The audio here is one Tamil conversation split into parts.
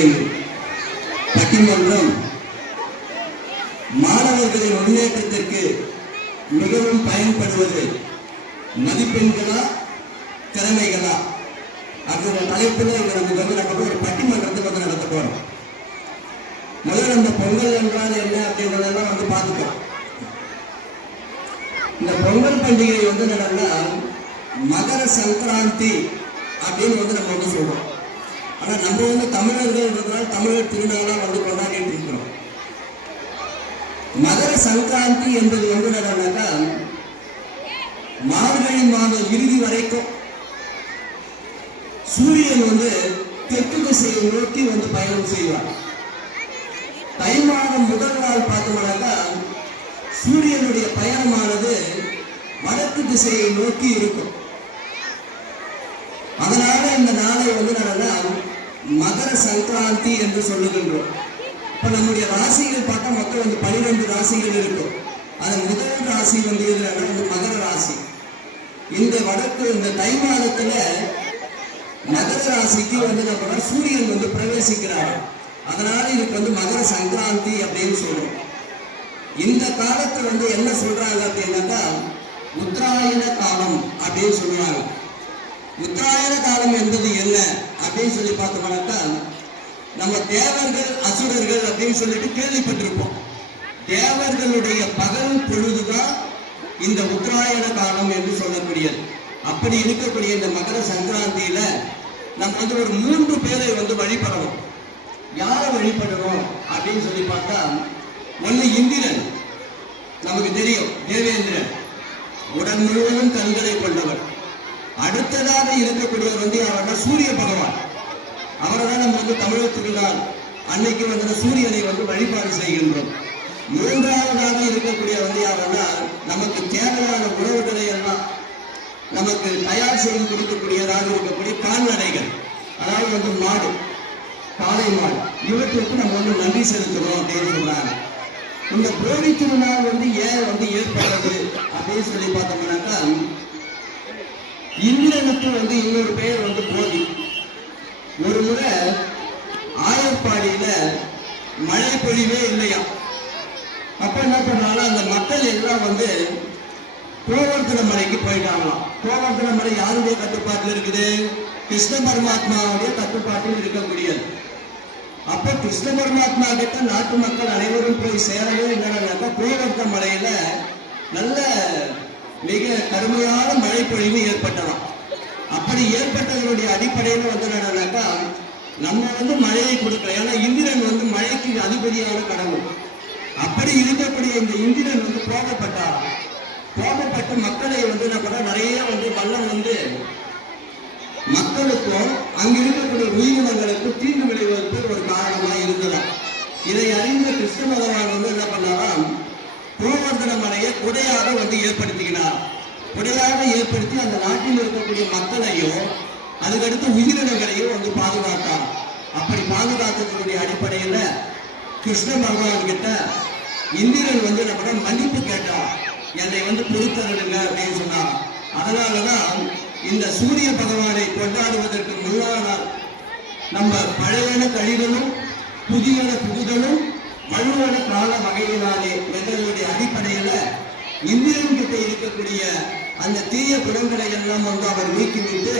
பள்ளியில் பட்டிமன்றம் மாணவர்களின் முன்னேற்றத்திற்கு மிகவும் பயன்படுவது மதிப்பெண்களா திறமைகளா அப்படின்ற தலைப்பில் நம்ம ஒரு பட்டிமன்றத்தை நடத்த போறோம். முதல்ல இந்த பொங்கல் என்றால் என்ன அப்படின்றதெல்லாம் பார்த்துட்டோம். இந்த பொங்கல் பண்டிகை என்னன்னா மகர சங்கராந்தி அப்படின்னு நம்ம சொல்றோம். ஆனா நம்ம தமிழர்கள் தமிழர் திருநாளா கொண்டாடிட்டு இருக்கிறோம். மகர சங்கராந்தி என்பது என்னன்னாக்கா மார்கழி மாதம் இறுதி வரைக்கும் சூரியன் தெற்கு திசையை நோக்கி பயணம் செய்வார். தை மாதம் முதல் நாள் பார்த்தோம்னாக்கா சூரியனுடைய பயணமானது வடக்கு திசையை நோக்கி இருக்கும். அதனால இந்த நாளை மகர சங்கராந்தி என்று சொல்லுகின்றோம். இப்ப நம்முடைய ராசிகள் பார்த்தா மொத்தம் 12 ராசிகள் இருக்கும். அது முதல் ராசி மகர ராசி. இந்த தை மாதத்துல மகர ராசிக்கு நம்ம சூரியன் பிரவேசிக்கிறார். அதனால இதுக்கு மகர சங்கராந்தி அப்படின்னு சொல்றோம். இந்த காலத்தை என்ன சொல்றாங்க அப்படின்னாக்கா உத்தராயண காலம் அப்படின்னு சொல்றாங்க. உத்தராயண காலம் என்பது என்ன அப்படின்னு சொல்லி பார்த்தோம்னாக்கா நம்ம தேவர்கள் அசுரர்கள் அப்படின்னு சொல்லிட்டு கேள்விப்பட்டிருப்போம். தேவர்களுடைய பகல் பொழுதுதான் இந்த உத்தராயண காலம் என்று சொல்லக்கூடியது. அப்படி இருக்கக்கூடிய இந்த மகர சங்கராந்தியில நம்ம ஒரு 3 பேரை வழிபடணும். யாரை வழிபடணும் அப்படின்னு சொல்லி பார்த்தா ஒண்ணு இந்திரன், நமக்கு தெரியும் தேவேந்திரன், உடல் முழுவதும் கண்களை கொண்டவர். அடுத்ததாக இருக்கக்கூடியவர் யாருன்னா சூரிய பகவான். அவரை தான் நம்ம தமிழர் திருநாள் அன்னைக்கு சூரியனை வழிபாடு செய்கின்றோம். மூன்றாவதாக இருக்கக்கூடிய யாருன்னா நமக்கு தேவையான உணவுகளை எல்லாம் நமக்கு தயார் செய்து கொடுக்கக்கூடியதாக இருக்கக்கூடிய கால்நடைகள், அதாவது மாடு, காளை மாடு, இவற்றுக்கு நம்ம நன்றி செலுத்தணும் அப்படின்னு சொல்றாங்க. இந்த போகி திருநாள் ஏன் ஏற்பட்டது அப்படின்னு சொல்லி பார்த்தோம்னாக்கா இந்திரனுக்கு இன்னொரு பெயர் போகி. ஒரு முறை ஆயர்பாடியில மழை பொழிவே இல்லையா. அப்ப என்ன பண்ணாலும் அந்த மக்கள் எல்லாம் கோவர்த்தன மலைக்கு போயிட்டாங்களாம். கோவர்த்தன மலை யாருடைய கட்டுப்பாட்டில் இருக்குது? கிருஷ்ண பரமாத்மாவுடைய கட்டுப்பாட்டில் இருக்கக்கூடியது. அப்ப கிருஷ்ண பரமாத்மா கிட்ட நாட்டு மக்கள் அனைவரும் போய் சேரவே என்னன்னாக்கா கோவர்த்தன மலையில நல்ல மிக கடுமையான மழை பொழிவு ஏற்பட்டதாம். அப்படி ஏற்பட்டதனுடைய அடிப்படையில் என்னன்னாக்கா நம்ம மழையை கொடுக்கல. ஏன்னா இந்திரன் மழைக்கு அதிபதியான கடவுள். அப்படி இருக்கக்கூடிய இந்த இந்திரன் கோபப்பட்டார். கோபப்பட்டு மக்களை நிறைய வல்லம் மக்களுக்கும் அங்க இருக்கக்கூடிய உயிரினங்களுக்கும் தீங்கு விளைவதற்கு ஒரு காரணமாக இருந்ததாம். இதை அறிந்த கிருஷ்ண பகவான் என்ன பண்ணாராம், கோவர்த்தன மலையை குடையாக ஏற்படுத்தினார். குடையாக ஏற்படுத்தி அந்த நாட்டில் இருக்கக்கூடிய மக்களையும் அதுக்கடுத்து உயிரினங்களையும் பாதுகாத்தார். அப்படி பாதுகாத்ததுடைய அடிப்படையில கிருஷ்ண பகவான் கிட்ட இந்திரன் நம்ம மன்னிப்பு கேட்டார். என்னை பொறுத்தருடுங்க அப்படின்னு சொன்னார். அதனாலதான் இந்த சூரிய பகவானை கொண்டாடுவதற்கு முன்னாள் நாள் நம்ம பழையன கழிதலும் புதியன புகுதலும் வலுவான கால வகையினாலே எங்களுடைய அடிப்படையில இந்திரன் கிட்ட இருக்கக்கூடிய அந்த தீய குணங்களை எல்லாம் அவர் நீக்கிவிட்டு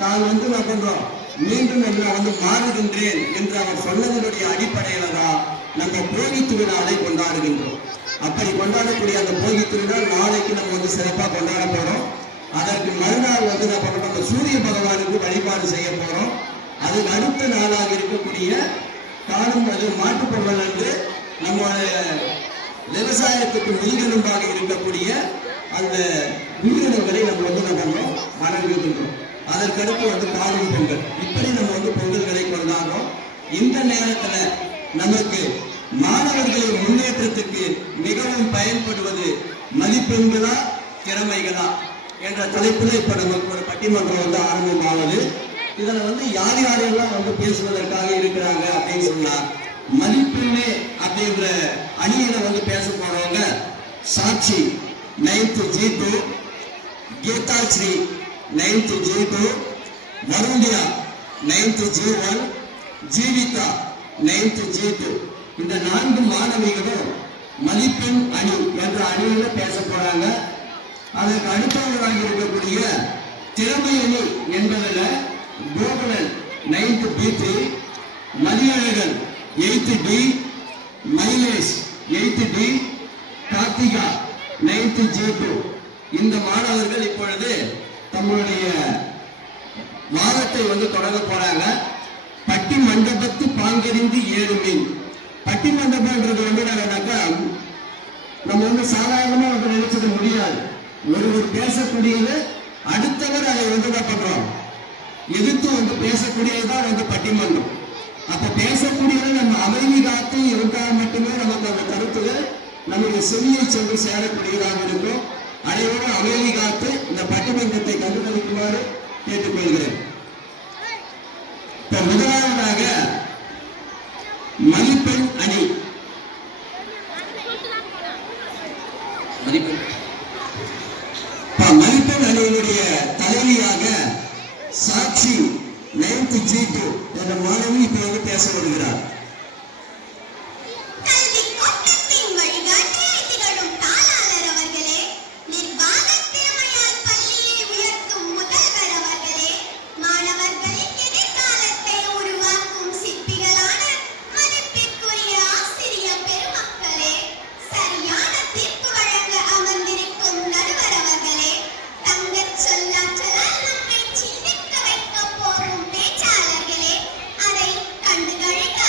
தான் நான் பண்றோம் மீண்டும் என்ன மாறுகின்றேன் என்று அவர் சொன்னதனுடைய அடிப்படையில தான் நம்ம போகி திருநாளை கொண்டாடுகின்றோம். அப்படி கொண்டாடக்கூடிய அந்த போகி திருநாள் நாளைக்கு நம்ம சிறப்பாக கொண்டாட போறோம். அதற்கு மறுநாள் நம்ம சூரிய பகவானுக்கு வழிபாடு செய்ய போறோம். அதுக்கு அடுத்த நாளாக இருக்கக்கூடிய காணும் மாட்டு பொங்கல் என்று நம்முடைய விவசாயத்துக்கு முதுகெலும்பாக இருக்கக்கூடிய அந்த உயிரினங்களை நம்ம வணங்குகின்றோம். அதற்கடுத்து காணும் பொங்கல். இப்படி நம்ம பொங்கல்களை கொண்டாடுறோம். இந்த நேரத்துல நமக்கு மாணவர்களின் முன்னேற்றத்துக்கு மிகவும் பயன்படுவது மதிப்பெண்களா திறமைகளா என்ற தலைப்பில் இப்ப நமக்கு ஒரு பட்டிமன்றம் ஆரம்பமானது. இதுல யார் யாரெல்லாம் பேசுவதற்காக இருக்கிறாங்க அப்படின்னு சொன்னா மதிப்பெண்ணே அப்படின்ற அணியில பேச போறவங்க சாட்சி 9th G2, Geethasri 9th G2, வருண்யா 9th G1, Jeevitha 9th G2. இந்த 4 மாணவிகளும் மதிப்பெண் அணி என்ற அணியில பேச போறாங்க. அதற்கு அடுத்தவர்களாக இருக்கக்கூடிய திறமை அணி என்பதில் Gokulan 9th B3, Mathiyazhagan 8th D, மயிலேஷ் 8th D, Karthika 9th G2. இந்த மாணவர்கள் இப்பொழுது தங்களுடைய வாதத்தை தொடங்க போறாங்க. பட்டி மண்டபத்து பாங்கறிந்து 7 மீன். பட்டி மண்டபம்ன்றது என்னன்னாக்கா நம்ம சாதாரணமா நினைச்சது முடியாது. ஒருவர் பேசக்கூடியது அடுத்தவர் அதை என்ன பண்றோம் எதிர்த்து பேசக்கூடியதுதான் பட்டிமன்றம். அப்ப பேசக்கூடியது நம்ம அமைதி காத்து இருந்தால் மட்டுமே நமக்கு அந்த கருத்துகள் நம்முடைய செவியை சென்று சேரக்கூடியதாக இருக்கும். அனைவரும் அமைதி காத்து இந்த பட்டிமன்றத்தை கண்டுகளிக்குமாறு கேட்டுக்கொள்கிறேன். இப்ப முதலாவதாக மதிப்பெண் அணி. மதிப்பெண் அணியினுடைய தலைவியாக சாட்சி 9th G2 என்ற மாணவி இப்ப பேச வருகிறார். அதை கண்டுகளிக்க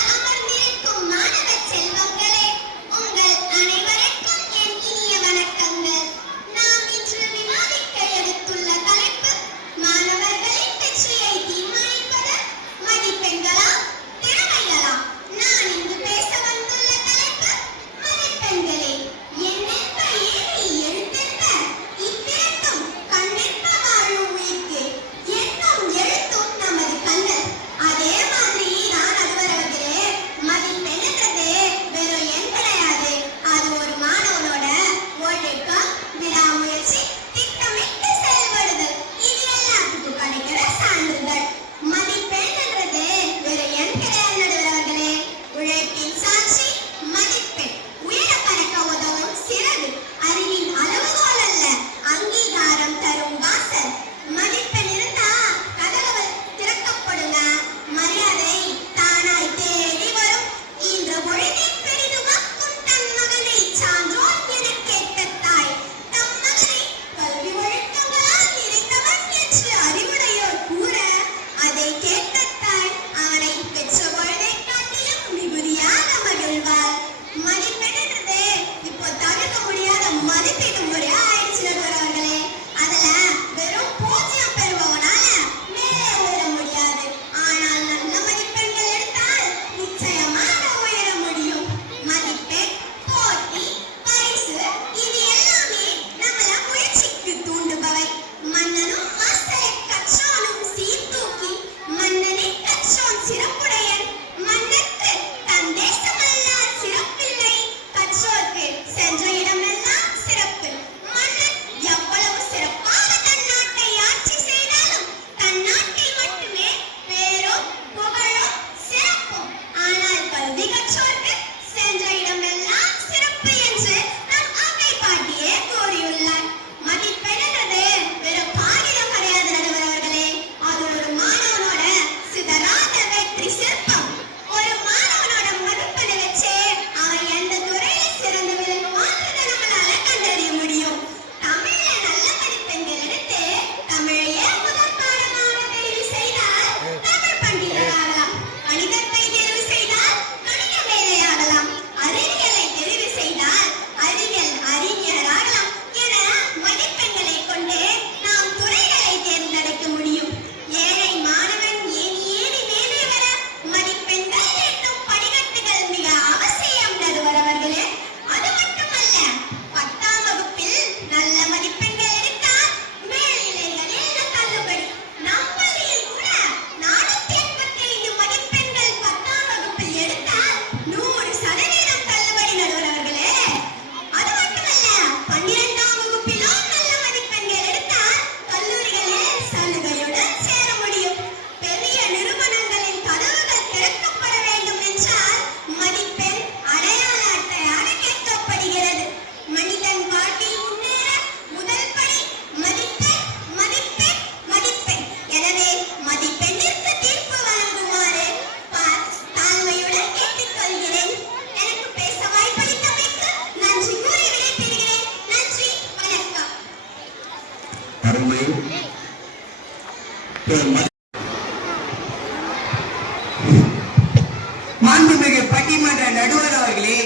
மாண்புமிகு பட்டிமன்ற நடுவர் அவர்களே,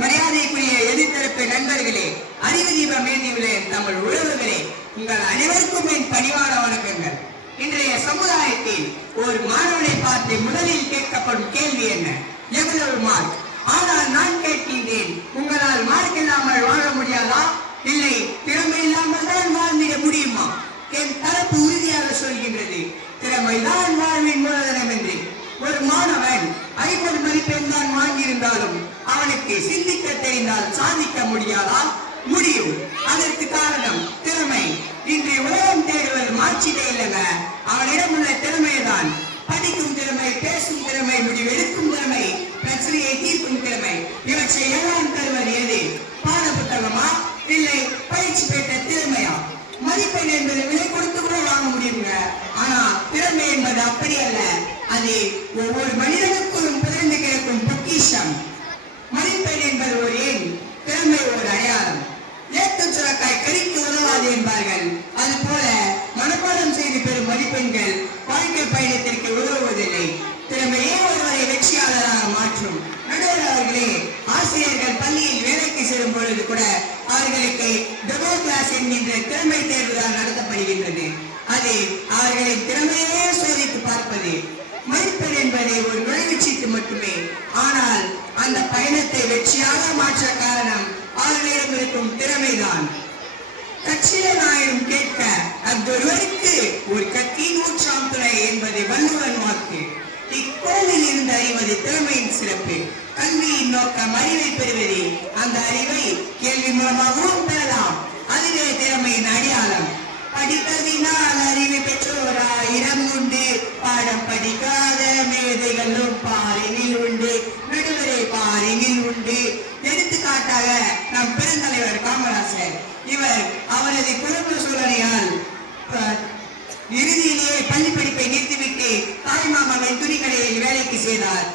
மரியாதைக்குரிய எதிர்த்தரப்பு நண்பர்களே, அறிவு தீபம் ஏந்தியுள்ள தமிழ் உறவுகளே, உங்கள் அனைவருக்கும் என் பணிவான வணக்கங்கள். இன்றைய சமுதாயத்தில் ஒரு மாணவனை பார்த்து முதலில் கேட்கப்படும் கேள்வி என்ன? எவ்வளவு மார்க்? ஆனால் நான் கேட்கின்றேன், உங்களால் மார்க் இல்லாமல் வாழ முடியாதா? இல்லை, திறமை இல்லாமல் தான் வாழ்ந்திட முடியுமா? என் தரப்பு உறுதியாக சொல்கின்றது, திறமைதான் வாழ்வின் மூலதனம் என்று. ஒரு மாணவன் 50 மதிப்பெண் தான் வாங்கியிருந்தாலும் அவனுக்கு சிந்திக்க தெரிந்தால் சாதிக்க முடியாதா? முடியும். அதற்கு காரணம் திறமை. இன்று உலகம் தேடுவது மார்க்ஷீட்டே இல்லைங்க, அவனிடம் உள்ள திறமைதான். படிக்கும் திறமை, பேசும் திறமை, முடிவெடுக்கும் திறமை, பிரச்சனையை தீர்க்கும் திறமை, இவற்றை எல்லாம் தருவது எது? பாட புத்தகமா? இல்லை பயிற்சி பெற்ற திறமையா? மதிப்பெண் என்பது விலை கொடுத்து கூட வாங்க முடியுங்க. ஆனா திறமை என்பது அப்படி அல்ல. அது ஒவ்வொரு மனிதனுக்கும் பிறந்து கிடக்கும் பொக்கிஷம். மதிப்பெண் என்பது ஒரு எண், திறமை ஒரு அடையாளம். ஏற்கும் சுரக்காய் கறிக்கு உதவாது என்பார்கள். அது போல மனப்பாடம் செய்து பெறும் மதிப்பெண்கள் வாழ்க்கை பயணத்திற்கு உதவுவதில்லை. திறமையே ஒருவரை வெற்றியாளராக மாற்றும். நடுவர் அவர்களே, ஆசிரியர்கள் பள்ளியில் வேலைக்கு செல்லும் பொழுது கூட அவர்களுக்கு டெமோ கிளாஸ் என்கின்ற திறமை தேர்வுதான் நடத்தப்படுகின்றது. அது அவர்களின் திறமையே சோதித்து பார்ப்பது. மதிப்பெண் என்பது ஒரு நுழைவுச்சீட்டு மட்டுமே. ஆனால் அந்த பயணத்தை வெற்றியாக மாற்ற காரணம் அவர்களிடம் இருக்கும் திறமைதான். கட்சியில் ஆயிரம் கேட்க அவ்வொருவருக்கு ஒரு கட்சியின் 100ஆம் துணை என்பது வள்ளுவன் வாக்கு. இக்கோவில் இருந்து அறிவது திறமையின் சிறப்பு. கல்வியின் நோக்கம் அறிவை பெறுவது. அந்த அறிவை கேள்வி மூலமாகவும் பெறலாம். அதுவே திறமையின் அடையாளம். படித்ததினால் அறிவு பெற்றோர் 1000 உண்டு, பாடம் படிக்காத மேதைகளும் பாரினில் உண்டு. நடுவரே, பாரினில் உண்டு. எடுத்துக்காட்டாக நம் பெருந்தலைவர் காமராசர். இவர் அவரது குடும்ப சூழலையால் இறுதியிலேயே பள்ளி படிப்பை நிறுத்திவிட்டு தாய்மாமாவின் துணிக்கடையில் வேலைக்கு செய்தார்.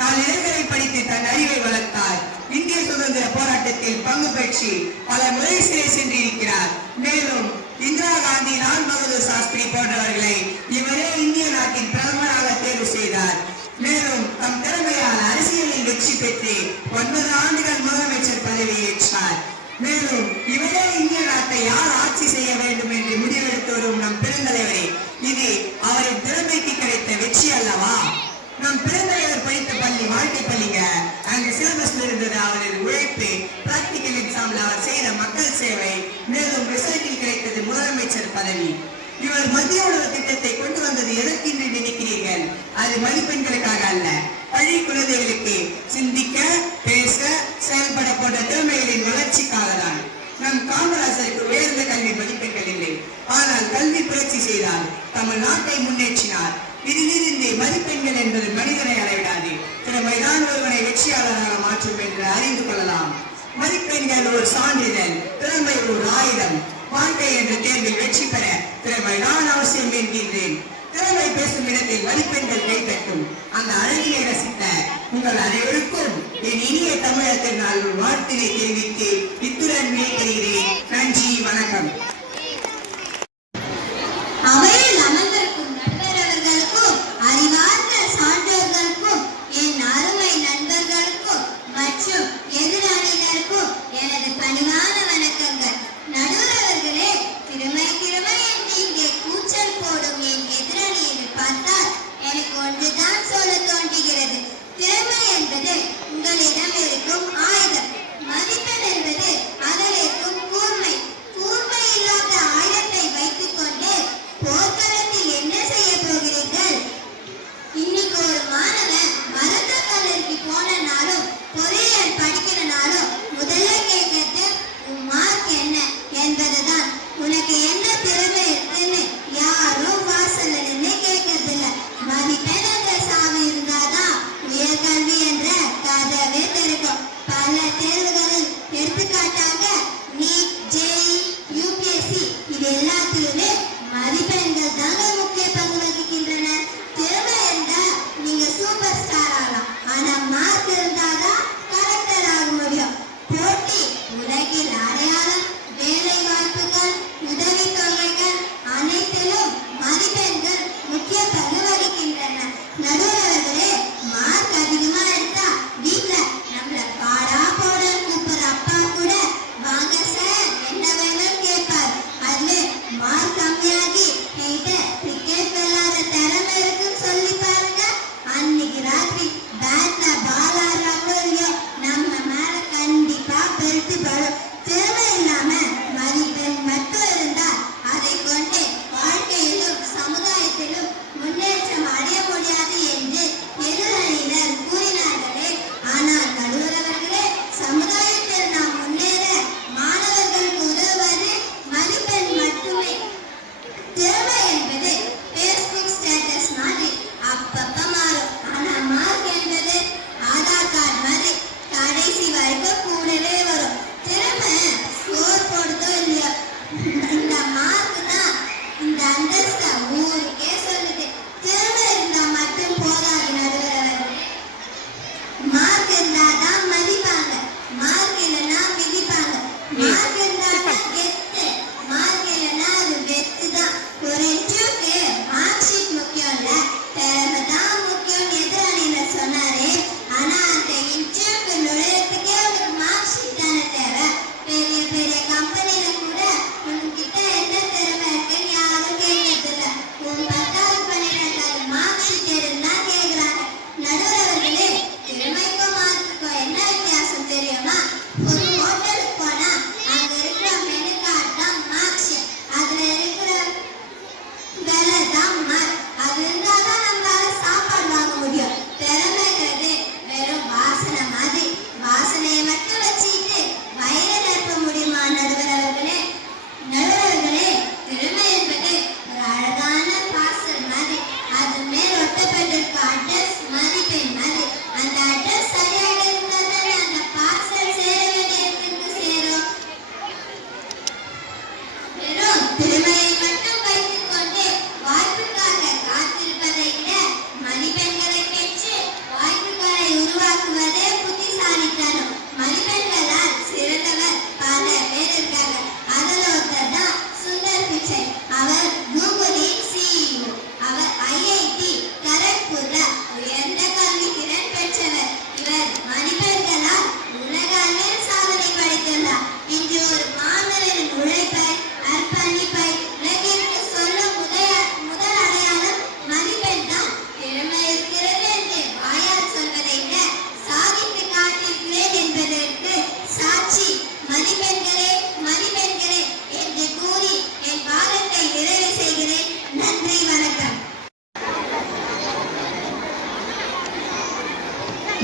4 இளைஞரை படித்து தன் அறிவை வளர்த்தார். இந்திய சுதந்திர போராட்டத்தில் பங்கு பெற்று பல முறை சிறை சென்றிருக்கிறார். மேலும் இந்திரா காந்தி, லால் பகதூர் சாஸ்திரி போன்றவர்களை இவரே இந்திய நாட்டின் பிரதமராக தேர்வு செய்தார். மேலும் தம் திறமையால் அரசியலில் வெற்றி பெற்று 9 ஆண்டுகள் முதலமைச்சர் பதவியை ஏற்றார். மேலும் இவரே இந்திய நாட்டை யார் ஆட்சி செய்ய வேண்டும் என்று முடிவெடுத்து வரும் நம் பெருந்தலைவரே, இது அவரின் திறமைக்கு கிடைத்த வெற்றி அல்லவா? நம் பெருந்தலைவர் படித்த பள்ளி வாழ்க்கை பள்ளிங்க. அங்கு சிலபஸ்ல இருந்தது அவரது உழைப்பு, பிராக்டிகல் எக்ஸாம்ல அவர் செய்த மக்கள் சேவை, மேலும் ரிசல்ட்டில் கிடைத்தது முதலமைச்சர் பதவி. இவர் மத்திய உணவு திட்டத்தை கொண்டு வந்தது எதற்கென்று நினைக்கிறீர்கள்? அது மதிப்பெண்களுக்காக அல்ல, பள்ளி குழந்தைகளுக்கு சிந்திக்க, பேச, செயல்பட போன்ற திறமைகளின் வளர்ச்சிக்காக தான். நம் காமராசருக்கு உயர்ந்த கல்வி மதிப்பெண்கள் இல்லை, ஆனால் கல்வி புரட்சி செய்தார், தமிழ்நாட்டை முன்னேற்றினார். இதிலிருந்து மதிப்பெண்கள் என்பது மனிதனை அளவிடாது, திறமைதான் ஒருவனை வெற்றியாளராக மாற்றும் என்று அறிந்து கொள்ளலாம். மதிப்பெண்கள் ஒரு சான்றிதழ், திறமை ஒரு ஆயுதம். வாழ்க்கை என்ற தேர்வில் வெற்றி பெற திறமைதான் அவசியம் என்கின்றேன். திறமை பேசும் இடத்தில் மதிப்பெண்கள் கைப்பற்றும். அந்த அழகினை ரசித்த உங்கள் அனைவருக்கும் என் இனிய தமிழர் திருநாள் வாழ்த்தினை தெரிவித்து இத்துடன் விடைபெறுகிறேன். நன்றி, வணக்கம். அவையில் அமர்ந்திருக்கும் நண்பர்களுக்கும், அறிவார்ந்த சான்றோர்களுக்கும், என் அருமை நண்பர்களுக்கும் மற்றும் எதிராளினருக்கும் எனது பணிவான வணக்கங்கள். நடுவர் அவர்களே, திறமை திறமை என்று இங்கே கூச்சல் போடும் என் எதிராளியை பார்த்தால் எனக்கு ஒன்றுதான் சொல்ல தோன்றுகிறது. திறமை என்பது உங்களிடம் இருக்கும் ஆயுதம். மதிப்பெண் என்பது அதில் இருக்கும் கூர்மை. கூர்மை இல்லாத ஆயுதத்தை வைத்துக் கொண்டு போர்க்களத்தில் என்ன செய்ய போகிறீர்கள்? இன்னைக்கு ஒரு மாணவன் மருத்துவக் கல்லூரிக்கு போனனாலும் பொறியியல் படிக்கிறனாலும் முதல்ல கேட்கறது உன் மார்க் என்ன என்பதுதான். உனக்கு என்ன திறமை இருக்குன்னு யாரும் வாசல்ல நின்று கேட்கறது இல்ல. மதிப்பெண் என்ற சாவி இருந்தாதான் உயர்கல்வி என்ற கதவே திறக்கும். பல தேர்வுகளில் எடுத்துக்காட்டாக நீட், ஜேஇ, யூபிஎஸ்சி இது எல்லாத்திலுமே மதிப்பெண்கள் தாங்க முக்கிய பங்கு வகிக்கின்றன. திறமை என்றால் நீங்க சூப்பர் ஸ்டார் ஆகலாம், ஆனா மார்க் இருந்தாதான் கலெக்டர் ஆக முடியும். போட்டி உலகில் அடையாளம், வேலை வாய்ப்புகள், உதவித்தொகைகள் அனைத்திலும் மதிப்பெண்கள்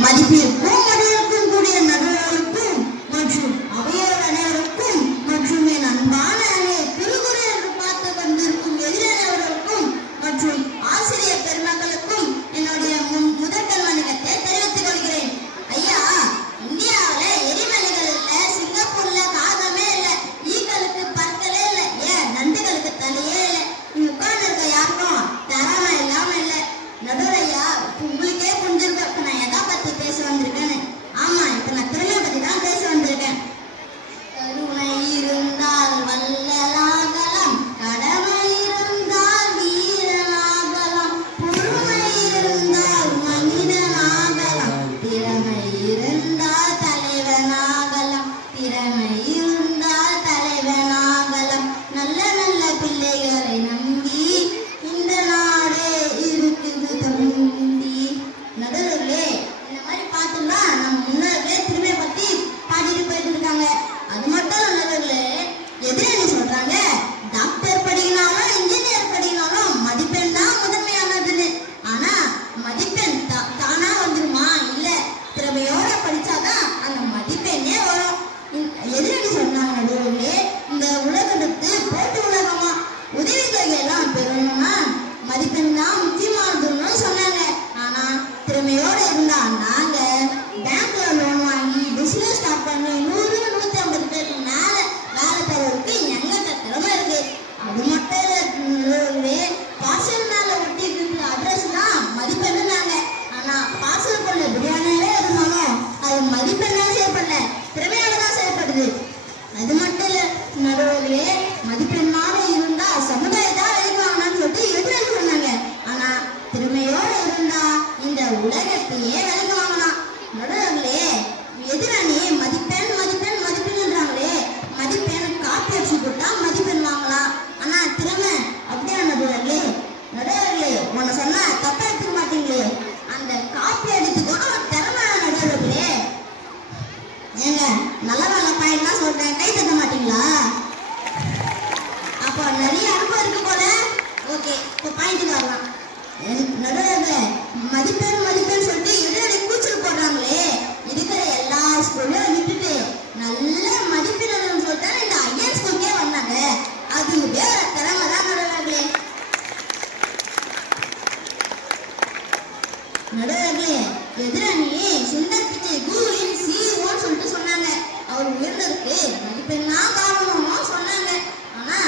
மதிப்பிற்கும் மதிப்பிற்கும் கூடிய நடுவர்களுக்கும் மற்றும் அவையோர் அனைவருக்கும் மற்றும் என் அன்பான குறுகுறு என்று பார்த்து கொண்டிருக்கும் எதிரவர்களுக்கும் மற்றும் ஆசிரியர் பெருமக்களுக்கும் என்னுடைய முதற்கண் வணக்கத்தை தெரிவித்துக் கொள்கிறேன். ஐயா, இந்தியாவில எரிமலைகள் இல்ல, சிங்கப்பூர்ல காகமே இல்ல, ஈக்களுக்கு பற்களே இல்ல, ஏன் நண்டுகளுக்கு தலையே இல்ல, இங்க உட்கார்ந்து இருக்க யாருக்கும் தரமா இல்லாம இல்ல. நடுவரையா, உங்களுக்கே புரிஞ்சிருக்க இப்ப நான் எதை பத்தி பேச வந்திருக்கேன்னு. ஆமா, இப்ப நான் திறமையை பத்தி தான் பேச வந்திருக்கேன். கருணை இருந்தால் வள்ளலாகலாம், கடமை இருந்தால் வீரனாகலாம், பொறுமை இருந்தால் மனிதனாகலாம், திறமை இருந்தால் தலைவனாகலாம், திறமை இருந்தால் தலைவனாகலாம். நல்ல நல்ல பிள்ளைகளை நம்பி இந்த நாடே இருக்குது தம்பி. நடுவர்களே, இந்த மாதிரி பார்த்தோம்னா நம்ம முன்னோர்களே திரும்பியை பத்தி பாடிட்டு போயிட்டு இருக்காங்க. அது மட்டும் நடுவர்களே, எதிரணி சொல்றாங்க டாக்டர் படிக்கனாலும் இன்ஜினியர் படிக்கனாலும் மதிப்பெண் தான் முதன்மையானதுன்னு. ஆனா மதிப்பெண் தானா வந்துருமா? இல்ல, திறமையோட படிச்சாதான் அந்த மதிப்பெண்ணே வரும். எதிரணி சொன்னாங்க நடுவர்களே, இந்த உலகத்துக்கு போட்டி உலகமா, உதவித்தொகை எல்லாம் பெறணும்னா மதிப்பெண் தான் முக்கியமானதுன்னு சொன்னாங்க. ஆனா திறமையோட இருந்தா நாங்க பேங்க்ல லோன் வாங்கி பிசினஸ் ஸ்டார்ட் பண்ணி 100-150 பேருக்கு மேல வேலை தரதுக்கு எங்கிட்ட திறமை இருக்கு. அது மட்டும் இல்ல, பார்சல் மேல ஒட்டி இருக்கிற அட்ரஸ் தான் மதிப்பெண்ணுனாங்க. ஆனா பார்சல் பண்ண பிரியாணியே இருந்தாலும் அது மதிப்பெண்ணா செய்யப்படல, திறமையோட தான் செய்யப்படுது. அது மட்டும் இல்ல நடுவர்களே, மதிப்பெண்ணாக இருந்தா சமுதாயத்தா விளைவாங்கன்னு சொல்லிட்டு எதிராளி சொன்னாங்க. ஆனா திறமையோட இருந்தா இந்த உலகத்தையே விலைக்கு வாங்கலாம். நடுவர்களே, எதிராளி மதிப்பெண் மதிப்பெண் மதிப்பெண்ன்றாங்களே, மதிப்பெண் காப்பி அடிச்சு கொடுத்தா மதிப்பெண் வாங்கலாம். ஆனா திறமை அப்படியா நடுவர்களே? நடுவர்களே, உன்னை சொன்னா தப்பா எடுத்துக்க மாட்டீங்களே, அந்த காப்பி அடித்து கூட ஒரு திறமை நடுவர்களே. ஏங்க, நல்ல நல்ல பாயிண்ட்லாம் சொல்றேன், கை தட்ட மாட்டீங்களா? அப்போ நிறைய அனுபவம் இருக்கு போல. ஓகே, இப்போ பாயிண்ட்டுக்கு வரலாம். நடுவர்களே, மதிப்பெண் மதிப்பெண் சொல்லிட்டு இடையில கூச்சல் போடுறாங்களே, இருக்கிற எல்லா ஸ்கூல்லையும் விட்டுட்டு நல்ல மதிப்பெண் சொல்லிட்டு இந்த ஐயர் ஸ்கூலுக்கே வந்தாங்க. அது வேற திறமை தான் நடுவர்களே. நடுவர்களே, எதிரணி சுந்தர் பிச்சை கூகுளின் சிஓன்னு சொல்லிட்டு சொன்னாங்க. அவர் உயர்ந்ததுக்கு மதிப்பெண்ணா காரணமும் சொன்னாங்க. ஆனா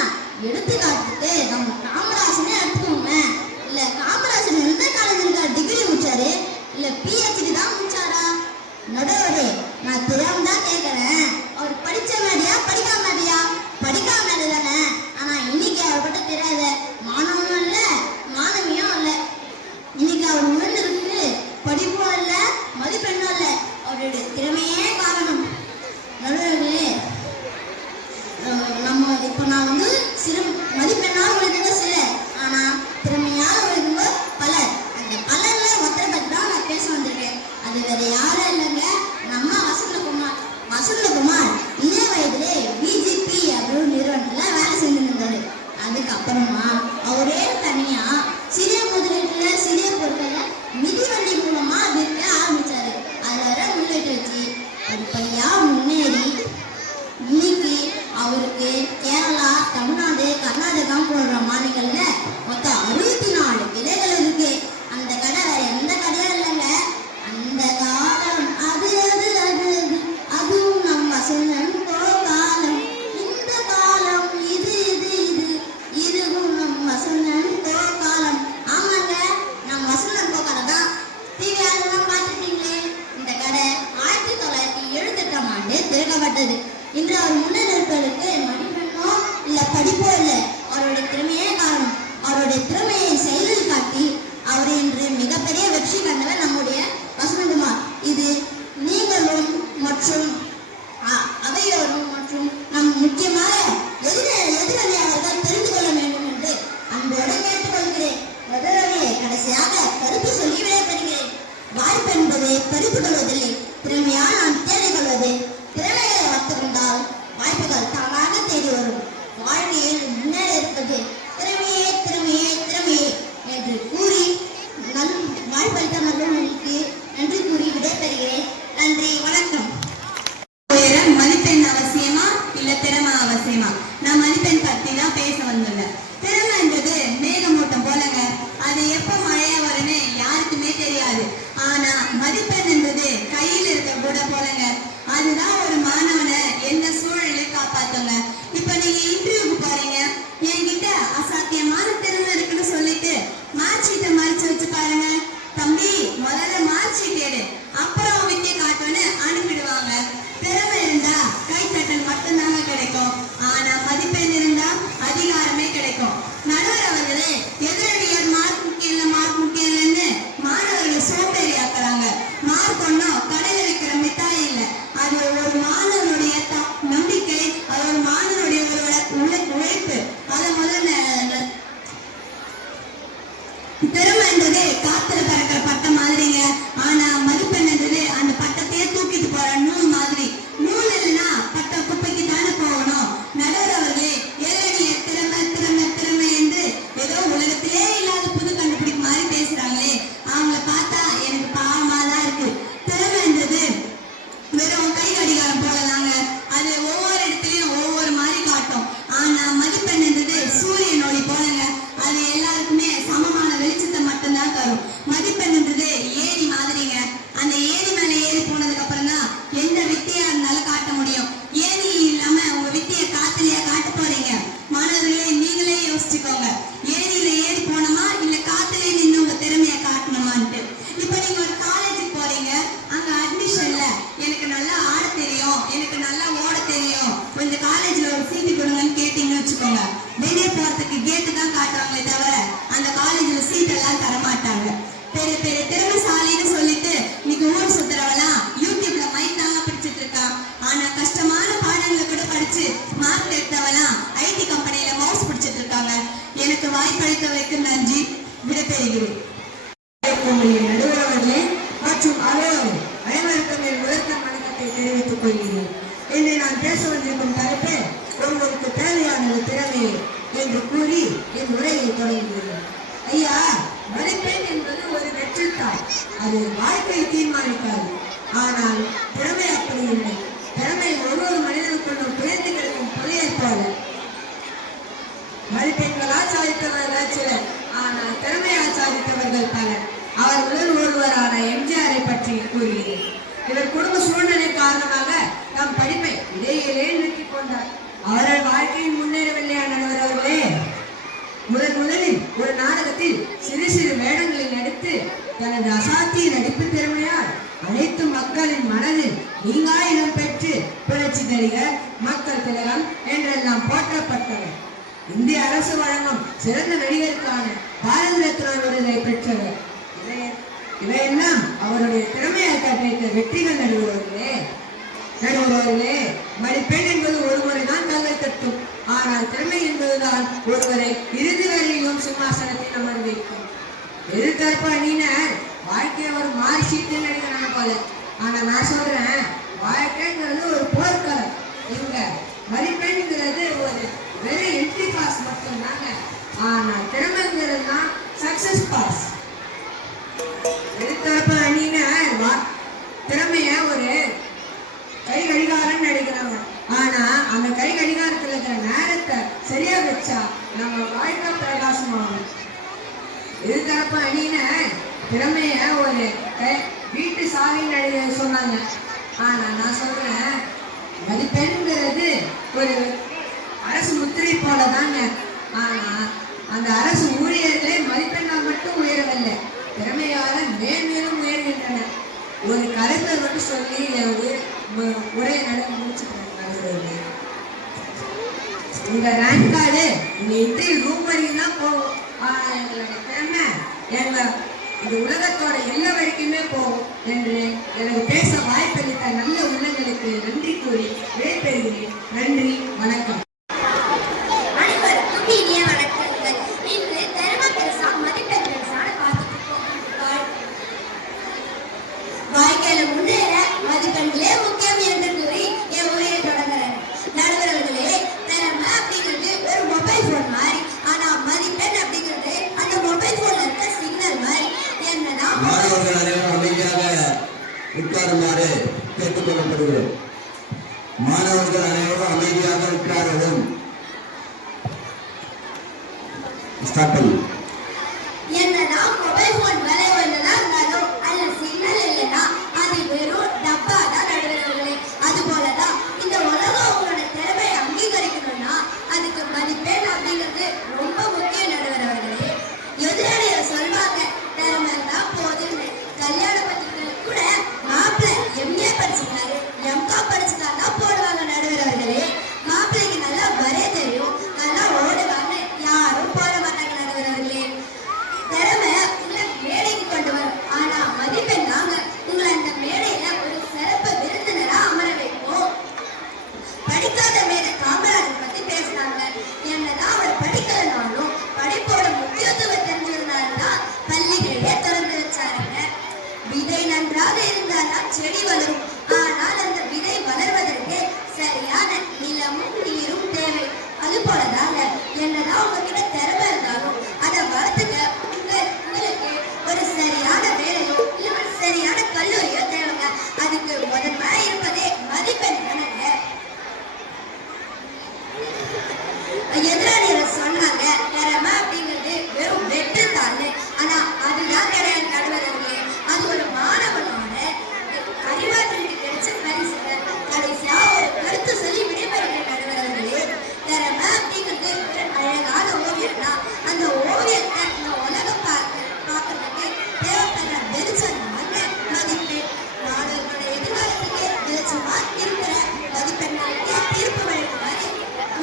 எடுத்துக்காட்டுக்கு நம்ம காமராஜனே எடுத்துக்கோங்க. இல்ல, காமராஜன் எந்த காலேஜ்ல டிகிரி முடிச்சாரு? இல்ல பிஹெச்டி தான் முடிச்சாரா? நடுவரே, நான் தெரியாம தான் கேட்கறேன். அவர் படிச்ச மாதிரியா படிக்காம மாதிரியா? படிக்காம தானே. ஆனா இன்னைக்கு அவர் பட்ட தெரியாத மாணவனும் இல்ல, மாணவியும் இல்ல. இன்னைக்கு அவர் உயர்ந்திருக்கு படிப்பும் இல்ல, மதிப்பெண்ணும் இல்ல, அவருடைய திறமையே காரணம். நடுவர்களே, நம்ம இப்போ நான் வந்து சிறு மதிப்பெண்ணால் உழைத்தது சிலர், ஆனா திறமையால் உழைத்தது பலர். அந்த பலர்ல ஒருத்தரை பற்றி தான் நான் பேச வந்திருக்கேன். அது வேற யாரும் இல்லைங்க, நம்ம வசந்தகுமார். வசந்தகுமார் இளைய வயதிலே பிஜேபி அப்படின்னு நிறுவனத்துல வேலை செஞ்சுருந்தாரு. அதுக்கப்புறமா அவரே தனியா சிறிய முதலீட்டுல சிறிய பொருட்களை மிதிவண்டி மூலமா விற்க ஆரம்பிச்சாரு. அதுல முன்னேற்றி வச்சு படிப்படியா முன்னேறி இன்னைக்கு அவருக்கு கேரளா, தமிழ்நாடு, கர்நாடகா போன்ற மாநிலங்கள்ல மொத்தம் 64 கிளைகள் இருக்கு. அந்த கடை வேற எந்த கடையும் இல்லைங்க. அந்த காலம் அது அது அது அதுவும் நம்ம சொன்னோம் காலம், இந்த காலம் இது இது இது இதுவும் நம்ம சொன்னோம் காலம். ஆமாங்க, நம்ம வசந்தன் கோக்கால தான் டிவி அதெல்லாம் பார்த்துட்டீங்களே. இந்த கடை 1978ஆம் ஆண்டு திறக்கப்பட்டது. இன்று அவர் முன்னேற்றங்களுக்கு மதிப்பெண்ணோ இல்ல படிப்போ இல்ல, அவருடைய திறமையே காரணம். அவருடைய திறமையை செயலில் காட்டி அவர் இன்று மிகப்பெரிய வெற்றி கண்டவர் நம்முடைய வசந்தகுமார். இது நீங்களும் மற்றும் அவையோரும் மற்றும் நம் முக்கியமாக எதிரணி அவர்கள் தெரிந்து கொள்ள வேண்டும் என்று அன்போடு கேட்டுக்கொள்கிறேன். முதல்வர்களே, கடைசியாக கருத்து சொல்லி விடைபெறுகிறேன். வாய்ப்பு என்பது பறித்து கொள்வதில்லை, திறமையால் நாம் தேடிக்கொள்வது. திறமையை வளர்த்துக்கொண்டால் வாய்ப்புகள் தானாக தேடி வரும். வாழ்க்கையில் முன்னேற இருப்பது திறமையே திறமையே திறமையே என்று கூறி வாய்ப்பளித்த நண்பர்களுக்கு நன்றி கூறி விடை தெரிவித்துக் கொள்கிறேன். இன்று நான் பேச வந்திருக்கும் தலைப்பு ஒருவருக்கு தேவையானது திறமையே என்று கூறி என் உரையை தொடங்குகிறேன். ஐயா, மதிப்பெண் என்பது ஒரு வெற்றித்தாள். அது வாழ்க்கையை தீர்மானிக்காது. ஆனால் திறமை அப்படி இல்லை. திறமை ஒவ்வொரு மனிதனுக்குள்ளும் பிழைத்து கிடக்கும் புதையை போல. மதிப்பெண்களால் சாதித்தவர்கள் சிலர், ஆனால் திறமையால் சாதித்தவர்கள் பலர். அவர்களுடன் ஒருவரான எம்ஜிஆரை பற்றி கூறுகிறேன். இவர் குடும்ப சூழ்நிலை காரணமாக தம் படிப்பை இடையிலே நிறுத்திக் கொண்டார். அவர்கள் வாழ்க்கையில் முன்னேறவில்லையா நடுவர் அவர்களே? முதலில் ஒரு நாடகத்தில் சிறு சிறு வேடங்களில் நடித்து தனது அசாத்திய நடிப்பு திறமையால் அனைத்து மக்களின் மனதில் நீங்கா இடம் பெற்று புரட்சி நடிகர், மக்கள் திலகம் என்றெல்லாம் போற்றப்பட்டவர். இந்திய அரசு வழங்கும் சிறந்த நடிகருக்கான பாரத ரத்னா விருதை பெற்றவர். இவையெல்லாம் அவருடைய திறமையை காட்டிய வெற்றிகள் நடுவர்களே. மதிப்பெண் என்பது ஒருவரை தான் தலை தட்டும். ஆனால் திறமை என்பதுதான் ஒருவரை இறுதி வரையிலும் சிம்மாசனத்தில் அமர வைக்கும். எதிர்த்தரப்பு அணியினர் வாழ்க்கையை ஒரு மாறி சீட்டு நடிக்கிறாங்க போல. ஆனா நான் சொல்றேன், வாழ்க்கைங்கிறது ஒரு போர்க்களம். இவங்க மதிப்பெண்ங்கிறது ஒரு வெறும் என்ட்ரி பாஸ் மட்டும் தாங்க. ஆனா திறமைங்கிறது தான் சக்சஸ் பாஸ். எதிர்த்தரப்பு அணியினர் திறமைய ஒரு கை கடிகாரம் நடிக்கிறாங்க. ஆனா அந்த கை கடிகாரத்துல இருக்கிற நேரத்தை சரியா வச்சா நம்ம வாழ்க்கை பிரகாசமாகும். எதிர்த்தரப்பு அணியினர் திறமைய ஒரு வீட்டு சாலை நடிக சொன்னாங்க. ஆனா நான் சொல்றேன், மதிப்பெண்ங்கிறது ஒரு அரசு முத்திரை போல தாங்க. ஆனா அந்த அரசு ஊழியர்களே மதிப்பெண்ணால் மட்டும் உயரவில்லை, திறமையால மேன்மேலும் உயர்கின்றனர். ஒரு கருத்தை மட்டும் சொல்லி உரையை முடிச்சுக்கிறேன். உங்க ரேங்க் கார்டு உங்க இன்டர்வியூ ரூம் வரைக்கும் தான் போகும். ஆனா எங்களோட திறமை இந்த உலகத்தோட எல்லா வரைக்குமே போகும் என்று எனக்கு பேச வாய்ப்பளித்த நல்ல உள்ளங்களுக்கு நன்றி கூறி விடைபெறுகிறேன். நன்றி, வணக்கம். அனைவருக்கும் இனிய வணக்கங்கள். இன்று திறமை பெருசா மதிப்பெண் பெருசான வாழ்க்கையில முன்னேற மதிப்பெண்களே முக்கியம் என்று கூறி என் உரையை தொடங்குறேன். நடுவர்களே, திறமை அப்படிங்கிறது ஒரு மொபைல் போன் மாதிரி. ஆனா மதிப்பெண் அப்படிங்கிறது அந்த மொபைல் போன்ல இருக்க சிக்னல் மாதிரி. என்னன்னா மாணவர்கள் அனைவரும் அமைதியாக உட்காருமாறு கேட்டுக்கொள்ளப்படுகிறோம். மாணவர்கள் அனைவரும் அமைதியாக உட்காரவும். என்னன்னா மொபைல் போன் விலை ஒண்ணுதான் இருந்தாலும் அதுல சிக்னல் இல்லைன்னா அது வெறும் டப்பா தான் நடுவர்களே. அது போலதான் இந்த உலகம் உங்களோட திறமையை அங்கீகரிக்கணும்னா அதுக்கு மதிப்பெண் அப்படிங்கிறது ரொம்ப முக்கிய நடுவர்களே. எதிராளிகள் சொல்வாங்க திறமை தான் போதுன்னு. கல்யாண பத்திரிகைகள் கூட மாப்பிள்ளை எம்ஏ படிச்சிருக்காரு, எம்காம் படிச்சிருக்காருன்னா போடுவாங்க நடுவர்களே. மாப்பிள்ளைக்கு நல்லா வரைய தெரியும், நல்லா ஓடுவாங்க, யாரும் போட மாட்டாங்க நடுவர்களே. திறமை உங்களை மேடைக்கு கொண்டு வரும். ஆனா மதிப்பெண் தாங்க உங்களை அந்த மேடையில ஒரு சிறப்பு விருந்தினரா அமர வைப்போம். படிக்காத மேல காமராஜர் பத்தி பேசினாங்க. என்னதான் அவர் படிக்கலனாலும் படிப்போட முக்கியத்துவம் தெரிஞ்சிருந்தாருன்னா பள்ளிகளையே திறந்து வச்சாருங்க. விதை நன்றாக இருந்தால்தான் செடி வளரும். ஆனால் அந்த விதை வளர்வதற்கு சரியான நிலமும் நீரும் தேவை. அது போலதாங்க என்னதான் உங்ககிட்ட திறமை இருந்தாலும் அதை வளர்த்துக்க உங்களுக்கு ஒரு சரியான வேலையோ இல்ல ஒரு சரியான கல்லூரியோ தேவைங்க. அதுக்கு முதன்மை இருப்பதே மதிப்பெண் தானங்க. எதிராளிகள் சொன்னாங்க திறமை அப்படிங்கிறது வெறும் வெற்றுத்தாள். ஆனா அதுதான் கிடையாது நடுவர்களே. அது ஒரு மாணவனோட அறிவாற்றலுக்கு கிடைச்ச பரிசு. கடைசியா ஒரு கருத்து சொல்லி விடைபெறுகிறேன் நடுவர்களே. திறமை அப்படிங்கிறது ஒரு அழகான ஓவியம் தான். அந்த ஓவியத்தை இந்த உலகம் பார்க்கறதுக்கு தேவைப்படுற வெளிச்சம் தாங்க மதிப்பெண். மாணவர்களோட எதிர்காலத்துக்கு வெளிச்சமா இருக்கிற மதிப்பெண்களுக்கு தீர்ப்பு வழங்குமாறு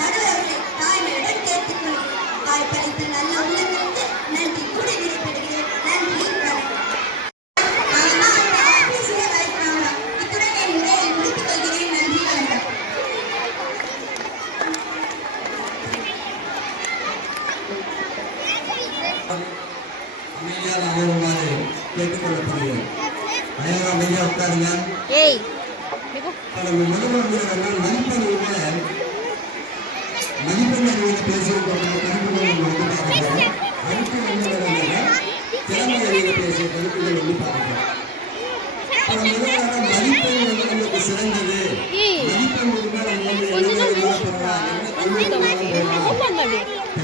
நடுவர்களை தாய்மையுடன் கேட்டுக்கொள்கிறேன். வாய்ப்பளித்த நல்ல உள்ளங்களுக்கு நன்றி கூறி விடைபெறுகிறேன். நன்றி, வணக்கம். இத்துடன் என் உரையை முடித்துக் கொள்கிறேன். நன்றி, வணக்கம். அமைதியாக அமருமாறு கேட்டுக்கொள்ளப்படுகிறோம். அனைவரும் அமைதியாக உட்காருங்க. நம்ம முதல்வர் மதிப்பெண் அறிவியல் பேசியிருக்கோம் கருத்துக்கள் நம்ம வந்து பார்க்கிறோம். அடுத்து திறமை அறிவியல் பேசிய கருத்துக்கள் வந்து பார்க்கிறோம். மதிப்பெண் வந்து நமக்கு சிறந்தது, மதிப்பெண் இருந்தால் நம்ம வந்து எல்லாமே பெறலாம், என்ன கல்வி போகலாம்.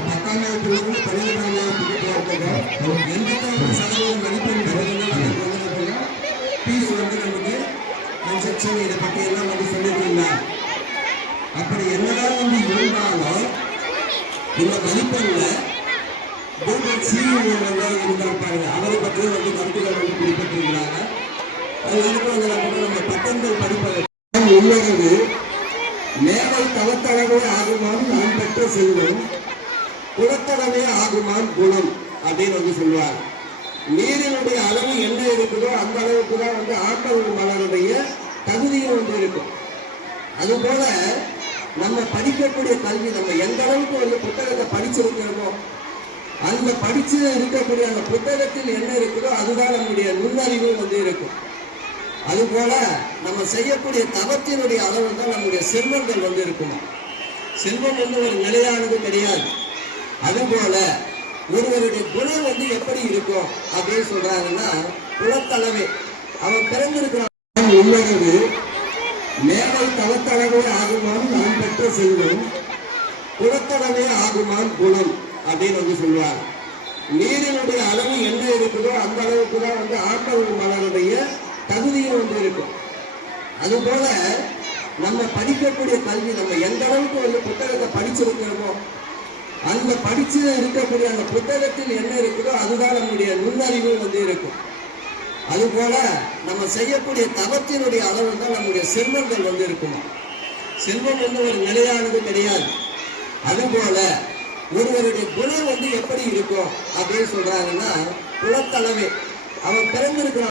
10ஆம் வகுப்புல 12ஆம் வகுப்புக்கு போகிறதுக்கு 81% மதிப்பெண் பெறுவதுன்னா ஃபீஸ் வந்து நமக்கு கன்ஸ்ட்ரக்ஷன் இதை பற்றி எல்லாம் வந்து சொல்லிட்டு இருந்தாங்க. அப்படி என்னதான் வந்து இருந்தாலும் இந்த மதிப்பெண்ல கூகுள் CEO இருந்தால் பாருங்க, அவரை பற்றி வந்து கருத்துக்கள் வந்து குறிப்பிட்டிருக்கிறாங்க. அது வரைக்கும் வந்து நம்ம பட்டங்கள் படிப்பது உள்ளது. மேலை தவத்தளவே ஆகுமான் நான் பெற்ற செல்வம், குலத்தளவே ஆகுமான் குணம் அப்படின்னு வந்து சொல்லுவார். நீரினுடைய அளவு என்ன இருக்குதோ அந்த அளவுக்கு தான் வந்து ஆற்றல் மலருடைய தகுதியும் வந்து இருக்கும். அதுபோல நம்ம படிக்கக்கூடிய கல்வி, நம்ம எந்த அளவுக்கு வந்து புத்தகத்தை படிச்சிருக்கிறோமோ அந்த படிச்சு இருக்கக்கூடிய அந்த புத்தகத்தில் என்ன இருக்குதோ அதுதான் நம்முடைய நுண்ணறிவு வந்து இருக்கும். அதுபோல நம்ம செய்யக்கூடிய தவத்தினுடைய அளவு தான் நம்முடைய செல்வங்கள் வந்து இருக்கும். செல்வம் வந்து ஒரு நிலையானது கிடையாது. அதுபோல ஒருவருடைய குணம் வந்து எப்படி இருக்கும் அப்படின்னு சொல்றாங்கன்னா, குலத்தளவே அவன் பிறந்திருக்கிறான் உள்ளது. மேலை தவத்தளவே ஆகுமான் நான் பெற்ற செல்வம், குலத்தளவே ஆகுமான் குணம் அப்படின்னு வந்து சொல்லுவார். நீரினுடைய அளவு என்ன இருக்குதோ அந்த அளவுக்கு தான் வந்து ஆற்றல் மலருடைய தகுதியும் வந்து இருக்கும். அதுபோல நம்ம படிக்கக்கூடிய கல்வி, நம்ம எந்த அளவுக்கு வந்து புத்தகத்தை படிச்சிருக்கிறோமோ அந்த படிச்சு இருக்கக்கூடிய அந்த புத்தகத்தில் என்ன இருக்குதோ அதுதான் நம்முடைய நுண்ணறிவு வந்து இருக்கும். அதுபோல நம்ம செய்யக்கூடிய தவத்தினுடைய அளவு தான் நம்முடைய செல்வங்கள் வந்து இருக்கும். செல்வம் வந்து ஒரு நிலையானது கிடையாது. அதுபோல ஒருவருடைய குணம் வந்து எப்படி இருக்கும் அப்படின்னு சொல்றாங்கன்னா, குலத்தளவே அவன் பிறந்திருக்கிறான்